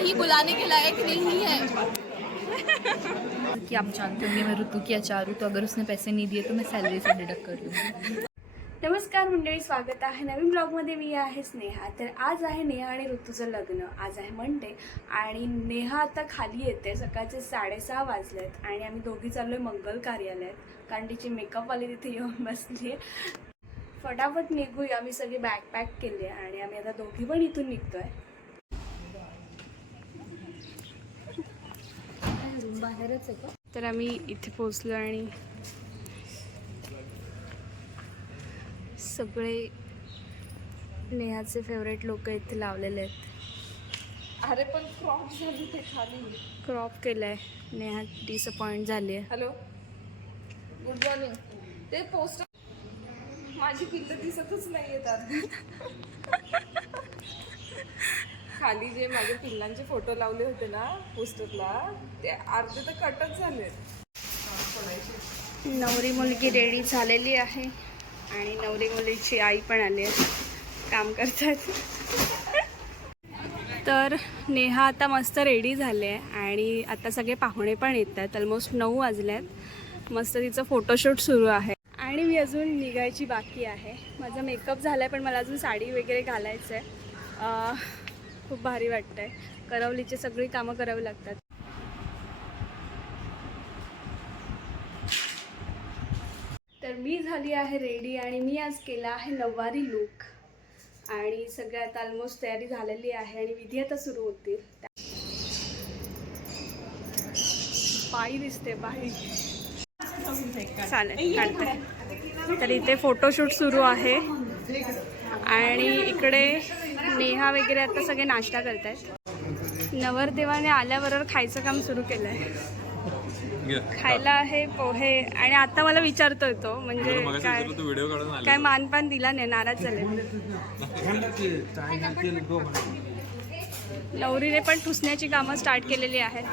कहीं बुलाने के लायक नहीं है। कि आप जानते होंगे मैं ऋतु की एचआर हूँ, तो अगर उसने पैसे नहीं दिए तो मैं सैलरी से डिडक्ट कर लूँगी। नमस्कार मंडळी, स्वागत आहे नवीन ब्लॉगमध्ये. मी आहे स्नेहा. तर आज आहे नेहा आणि ऋतूचं लग्न. आज आहे मंडे आणि नेहा आता खाली येते. सकाळचे 6:30 वाजलेत आणि आम्ही दोघी चाललो आहे मंगल कार्यालयात, कारण तिची मेकअपवाली तिथे येऊन बसली आहे. फटाफट निघूया. आम्ही सगळी बॅग पॅक केली आहे आणि आम्ही आता दोघी पण इथून निघतोय. बाहेरच आहे का? तर आम्ही इथे पोहोचलो आणि सगळे नेहाचे फेवरेट लोक इथे लावलेले आहेत. अरे पण क्रॉप झाली ते खाली. क्रॉप केलंय. नेहा डिसअपॉइंट झाली आहे. Hello, good morning. ते पोस्टर माझी पिल्लं दिसतच नाही येतात. खाली जे माझ्या पिल्लांचे फोटो लावले होते ना पोस्टरला, ते अर्धे तर कटच झाले. नवरी मुलगी रेडी झालेली आहे आणि नवरी मुलीची आई पण आली आहे, काम करतात. तर नेहा आता मस्त रेडी झाले आहे आणि आता सगळे पाहुणे पण येत आहेत. ऑलमोस्ट 9 वाजल्यात. मस्त तिचं फोटोशूट सुरू आहे आणि मी अजून निघायची बाकी आहे. माझा मेकअप झाला आहे पण मला अजून साडी वगैरे घालायचं आहे. खूप भारी वाटतं आहे. करवलीची सगळी कामं करावी लागतात. तर मी झाली आहे रेडी आणि मी आज केला आहे नऊवारी लूक आणि सगळ्या आता ऑलमोस्ट तयारी झालेली आहे आणि विधी आता सुरू होतील. बाई दिसते, बाई. चालेल, काढते. तर इथे फोटोशूट सुरू आहे आणि इकडे नेहा वगैरे आता सगळे नाश्ता करत आहेत. नवरदेवाने आल्याबरोबर खायचं काम सुरू केलं आहे. खायला आहे पोहे आणि आता मला विचारतोय तो, म्हणजे काय मानपान दिला नाही, नाराज झाले. नवरीने पण ठुसण्याची कामं स्टार्ट केलेली आहेत.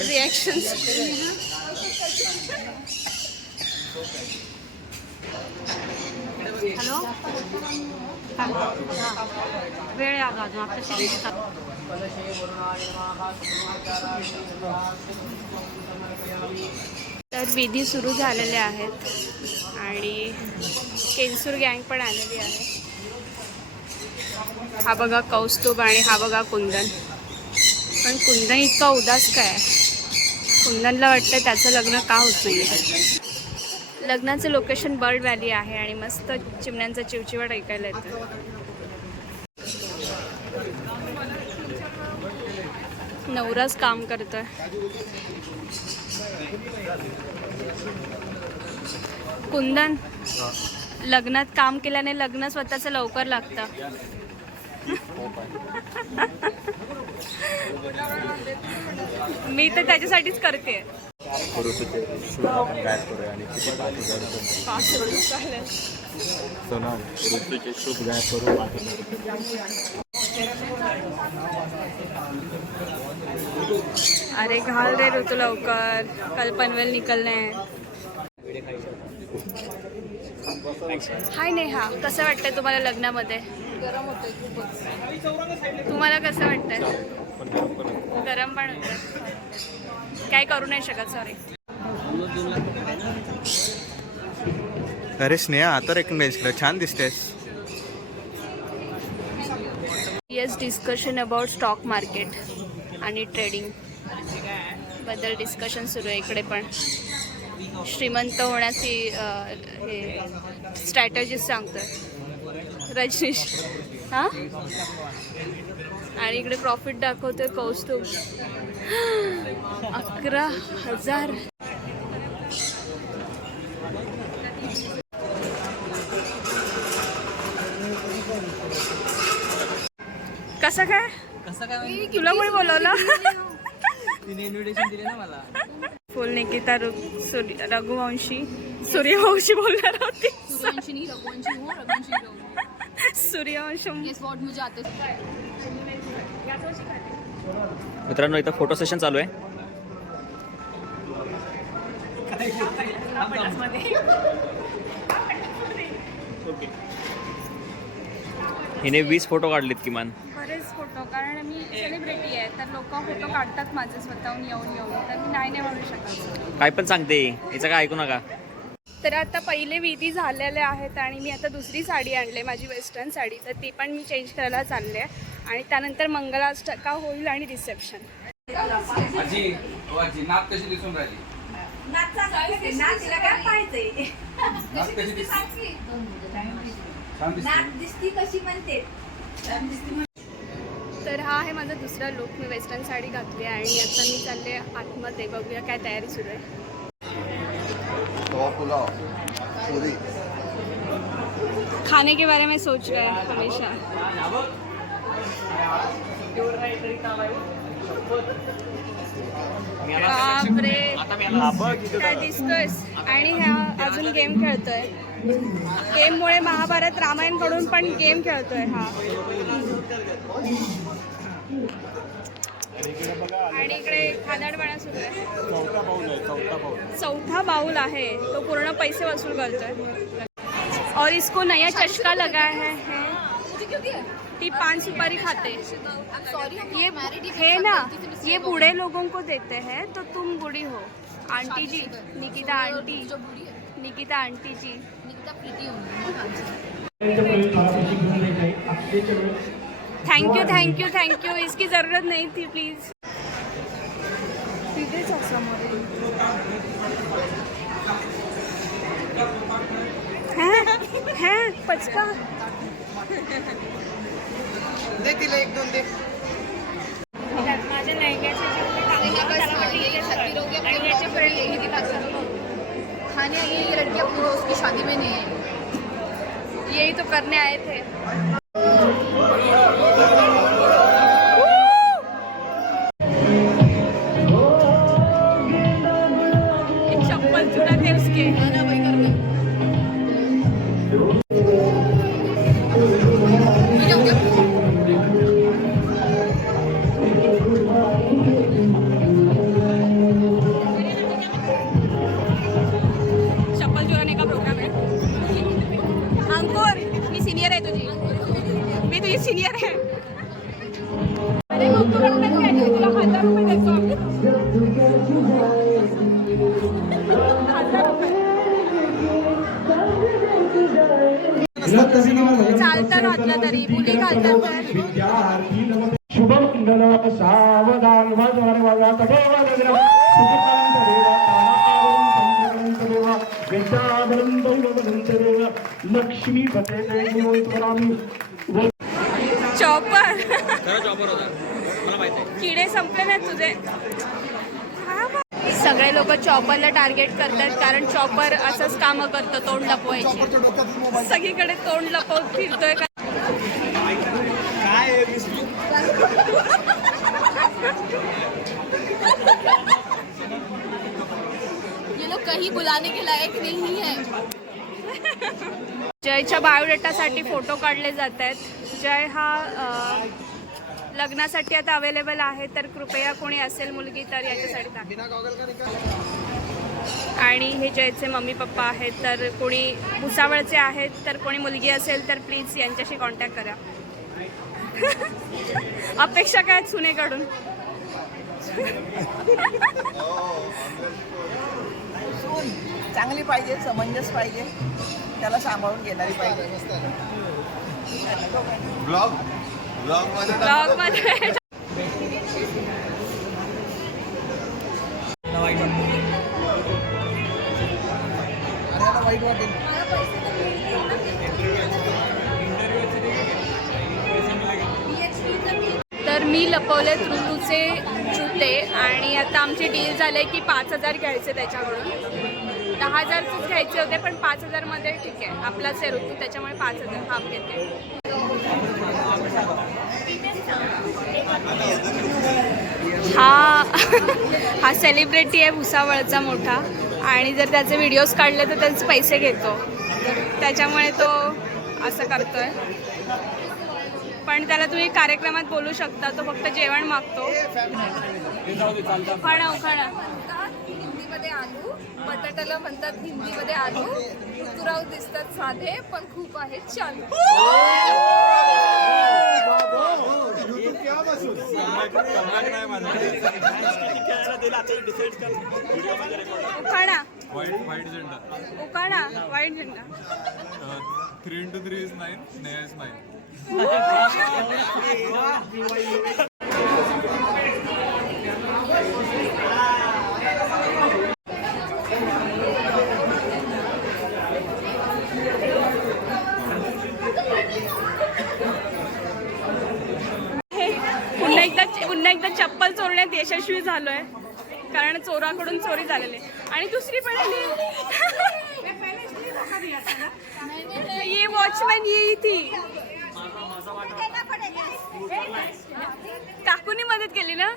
रिॲक्शन्स. हॅलो, वेळ आहे अजून आपल्या. तर विधी सुरू झालेले आहेत आणि केनसूर गँग पण आलेली आहे. हा बघा कौस्तुभ आणि हा बघा कुंदन. पण कुंदन इतका उदास काय आहे? कुंदनला वाटतं त्याचं लग्न का होत नाही. लग्नाचं लोकेशन बर्ड व्हॅली आहे आणि मस्त चिमण्यांचा चिवचिवाट ऐकायला येतं. नवराच काम करतोय. कुंदन, लग्नात काम केल्याने लग्न स्वतःचं लवकर लागतं. मी तर त्याच्यासाठीच करते. अरे घाल रे ऋतू लवकर, कल पनवेल निकलने है. हाय नेहा, कसं वाटतंय तुम्हाला लग्नामध्ये? गरम होते खूपच. तुम्हाला कसं वाटतंय? गरम पण होतं. काय करू नाही शकत, सॉरी. अरे स्नेहा, आता रेकग्नाइज कर, छान दिसतेस. Yes, discussion about stock market आणि ट्रेडिंग बद्दल डिस्कशन सुरू आहे इकडे पण. श्रीमंत होण्याची हे स्ट्रॅटजीज सांगतोय रजनीश. हां, आणि इकडे प्रॉफिट दाखवतोय कौस्तुभ. 11,000. कसं काय तुला कोणी बोलवलं? तिने इन्व्हिटेशन दिले ना मला. फुल निकिता रघुवंशी, सूर्यवंशी बोलणार होती. सूर्यवंशी. मित्रांनो, इथं फोटो सेशन चालू आहे. हिने 20 फोटो काढलेत किमान. बरेच फोटो, कारण मी सेलिब्रिटी आहे तर लोक फोटो काढतात माझे स्वतःहून येऊन तर मी नाही म्हणू शकत. काय पण सांगते, हिचं काय ऐकू नका. तर आता पहिले विधी झालेले आहेत आणि मी आता दुसरी साडी आणली, माझी वेस्टर्न साडी, तर ती पण मी चेंज करायला चालले आहे आणि त्यानंतर मंगलाष्टका होईल आणि रिसेप्शन. आजी नाक कशी दिसून राहिली? नाक कशी दिसते? छान दिसते. तर हा आहे माझा दुसरा लुक. मी वेस्टर्न साडी घातली आणि आता मी चालले आतमध्ये, बघूया काय तयारी सुरू आहे. खाने के बारे में सोच रहा है हमेशा. बापरे काय दिसतोयस. आणि ह्या अजून गेम खेळतोय. गेममुळे महाभारत रामायण कडून पण गेम खेळतोय हा. आणि इकडे खादाडपणा सुरू आहे. चौथा बाउल आहे, तो पूर्ण पैसे वसूल करतोय. और इसको नया चस्का लगा है. ती पान सुपारी खाते. ये है ना, ये बूढ़े लोगों को देते हैं, तो तुम बूढ़ी हो. Aunty ji, Nikita aunty, Nikita aunty ji. Thank you thank you. इसकी ज़रूरत नहीं थी प्लीज़. हैं पचका. दे तिला 1-2 दे. माझ्या लहंग्याचे आणि याचे फ्रेंड खाने आई है ये लड़की, अपनी दोस्त की शादी में नहीं है. यही तो करने आए थे. एक चप्पल चुरा थे उसके. चप्पल चुराने का प्रोग्राम है. अंकुर, मी सिनियर आहे तुझी. मी तुझी सिनियर आहे. अरे मग तुला रुपये द्यायचे, तुला 1000 रुपये देतो आम्ही. 1000 रुपये चालतं राहतलं तरी मुली घालतात तर. शुभम मंगल सावधान वाजवाने वाजवा तदेव गगनम सुखितांत देवा तानाकारून देवा विद्याधरं दैवं देवा लक्ष्मी पते देवोत्तरामी. चॉपर. खरं चॉपर होता, मला माहिती आहे. किडे संपले नाही तुझे. सगळे लोक चॉपरला टार्गेट करतात कारण चॉपर असंच कामं करतं, तोंड लपवायची. सगळीकडे तोंड लपवत फिरतोय. ये लोग कहीं बुलाने के लायक नहीं है. जयच्या बायोडेटासाठी फोटो काढले जात आहेत. जय हा लग्नासाठी आता अवेलेबल आहे, तर कृपया कोणी असेल मुलगी तर याच्यासाठी टाका. आणि हे जयचे मम्मी पप्पा आहेत, तर कोणी भुसावळचे आहेत, तर कोणी मुलगी असेल तर प्लीज यांच्याशी कॉन्टॅक्ट करा. अपेक्षा काय सुनेकडून. चांगली पाहिजे, समंजस पाहिजे, त्याला सांभाळून घेणारी पाहिजे. ब्लॉग मध्ये वाईट वाटेल. तर मी लपवलेत ऋतूचे जुते आणि आता आमची डील झाली की 5000 घ्यायचे त्याच्याकडून. 10,000चेच घ्यायचे होते पण 5000मध्ये ठीक आहे, आपलाच आहे ऋतू, त्याच्यामुळे 5000 हाफ घेते. हा सेलिब्रिटी आहे भुसावळचा मोठा, आणि जर त्याचे व्हिडिओज काढले तर त्याचे पैसे घेतो, त्याच्यामुळे तो असं करतोय. पण त्याला तुम्ही कार्यक्रमात बोलू शकता, तो फक्त जेवण मागतो. खाणं मराठीमध्ये आलू, बटाट्याला म्हणतात हिंदीमध्ये आलू. ऋतुराव दिसतात साधे पण खूप आहेत चालू. उखाणा व्हाईट झेंडा उखाणा वाईट झेंडा. 3 into 3 is 9, Neha is 9. पुन्हा एकदा चप्पल चोरण्यात यशस्वी झालोय कारण चोराकडून चोरी झालेली आहे. आणि दुसरी पण ये वॉचमॅन ये थी काकूनी मदत केली ना.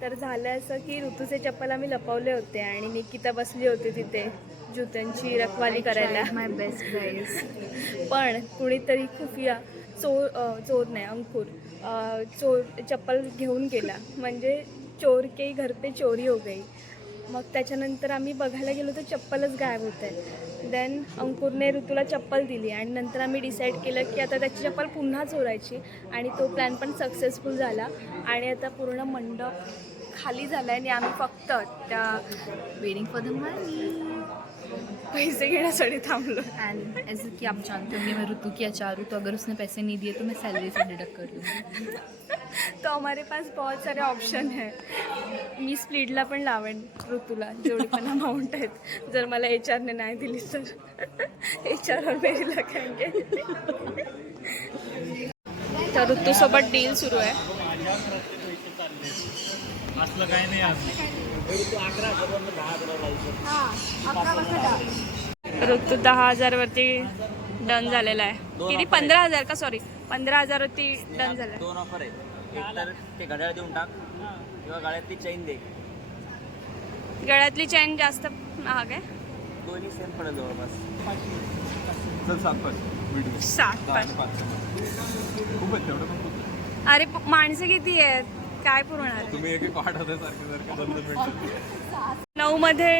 तर झालं असं की ऋतूचे चप्पल आम्ही लपवले होते आणि निकिता बसली होती तिथे जुत्यांची रखवाली करायला. माय बेस्ट गाईज. पण कुणीतरी खुफिया चोर नाही अंकुर चोर चप्पल घेऊन गेला. म्हणजे चोर के घर पे चोरी हो गई. मग त्याच्यानंतर आम्ही बघायला गेलो तर चप्पलच गायब होत आहे. देन अंकुरने ऋतूला चप्पल दिली आणि नंतर आम्ही डिसाईड केलं की आता त्याची चप्पल पुन्हा चोरायची. आणि तो प्लॅन पण सक्सेसफुल झाला आणि आता पूर्ण मंडप खाली झाला आहे आणि आम्ही फक्त त्या वेटिंग फॉर द मनी पैसे घेण्यासाठी थांबलो. एंड ऐसे कि आप जानते होंगे मैं ऋतु की एचआर हूँ, तो अगर उसने पैसे नहीं दिए तो मैं सैलरी से डिडक्ट कर लूँगी. तो हमारे पास बहुत सारे ऑप्शन है. मी स्प्लिटला पण लावेन ऋतूला जेवढी पण अमाऊंट आहेत. जर मला HR ने नाही दिली तर HR वर मेरी लगाएंगे. तर ऋतूसोबत डील सुरू आहे. ऋतू 10,000 वरती डन झालेला आहे. किती 15,000 का सॉरी 15,000 वरती डन झालं. 2 ऑफर आहेत. एक तर ते घड्याळ देऊन टाक किंवा गळ्यातली चैन दे. गळ्यातली चैन जास्त महाग आहे. दोन्ही सेम पडेल जवळपास. चल 7 पण 7 पण. खूप आहे तेवढं पण खूप. अरे माणसं किती आहेत काय पुरवणार. तुम्ही एक वाट होते सारखे 2 मिनिटं. 9 मध्ये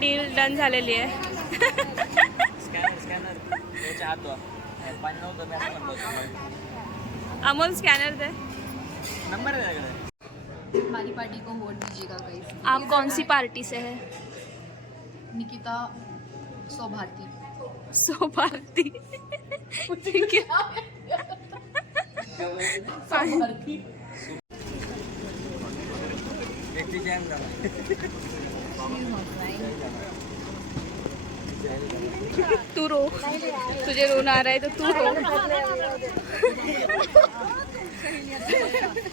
डील डन झालेली आहे. स्कॅनर त्याच्या हात वा. पाणी नव्हतं मी असं म्हणलं होतं. अमोल स्कॅनर दे. नंबर आहे त्याकडे. हमारी पार्टी को वोट दीजिएगा गाइस. आप कौन सी पार्टी से है. निकिता सौभारती. भारती. ठीक है. एकटी चैन झाला. तू रो. तुझे रोना आ रहा है तो तू रो.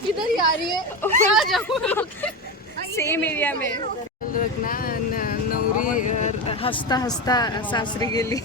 किधर ही आ रही है. सेम एरिया में. नवरी हसता हसता सासरी गेली.